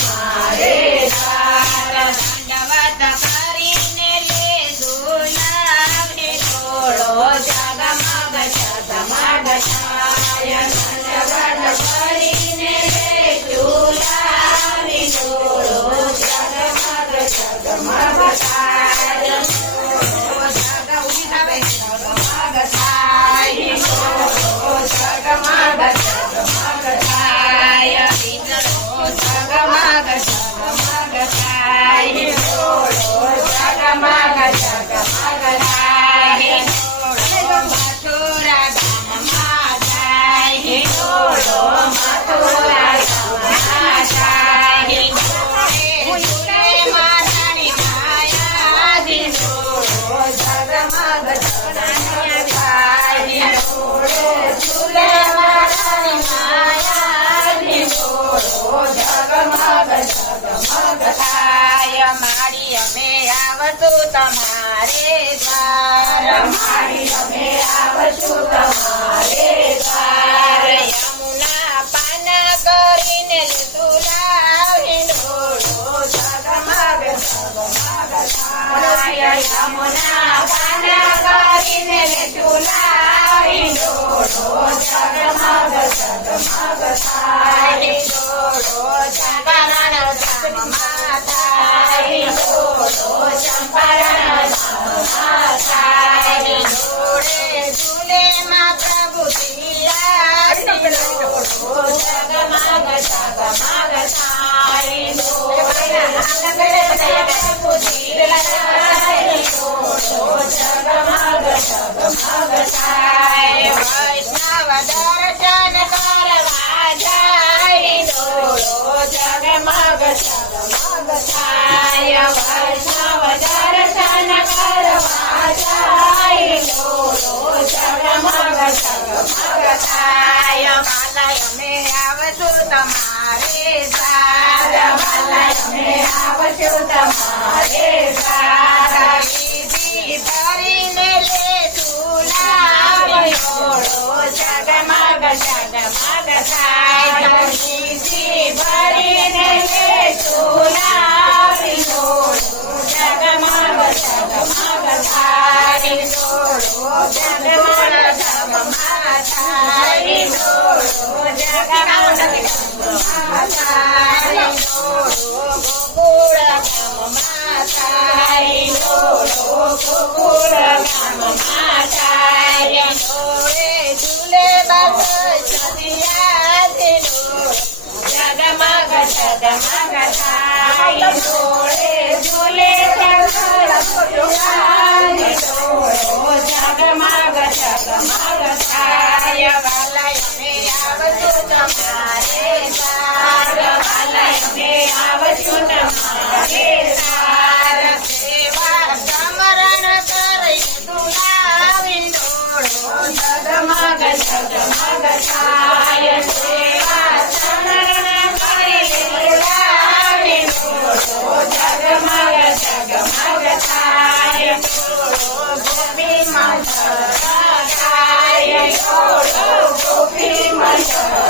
તમારે દ્વાર દંડવત કરીને લીધું લાવણી થોડો જગમગ થાય દંડવત કરીને લેતું લાવણી થોડો જગમગ થાય ઉભી થાવે જગમગ થાય જગમગ થાય પિતળો જગમગ થાય જગમગ થાય મથુરા ગામમાં જાય મથુરા ગામમાં જાય માતાની માયા જગમગ થાય ઝૂલે માતાની માયાની જગમગ થાય મારી અમે આવતું તમારે દ્વાર મારી અમે આવશું તમારે દ્વાર યમુના પાન કરીને લીધું લાવી જગમગ થાય યમુના પાન કરીને લેતું લાવી જગમગ થાય ચંપારણ ધામમાં થાય ચંપારણ થાય જોડે ઝૂલે માં પ્રભુ જગમગ થાય વૈષ્ણવ દર્શન કરવા જાય જગમગ થાય વૈષ્ણવ દર્શન કરવા જાય જગમગ થાય માલય અમે આવશું તમારે દ્વાર માલય અમે આવશું તમારે દ્વાર વિધિ ધરીને લેતું લાવી જગમગ થાય વિધિ ભરીને લેતું લાવી જગમગ થાય જગમગ થાય ગોકુળ ગામમાં થાય ગોકુળ ગામમાં થાય જોડે ઝૂલે બસ સદિયા જગમગ થાય જોડે ઝૂલે જગમગ થાય વાલય અમે આવશું તમારે વાલય અમે આવશું તમારે સેવા સમરણ કરી તુલાવી જગમગ થાય સેવા સમરણ કરી લાવી જગમગ થાય ગોપી મંત્ર ગાય ગોપી મંત્ર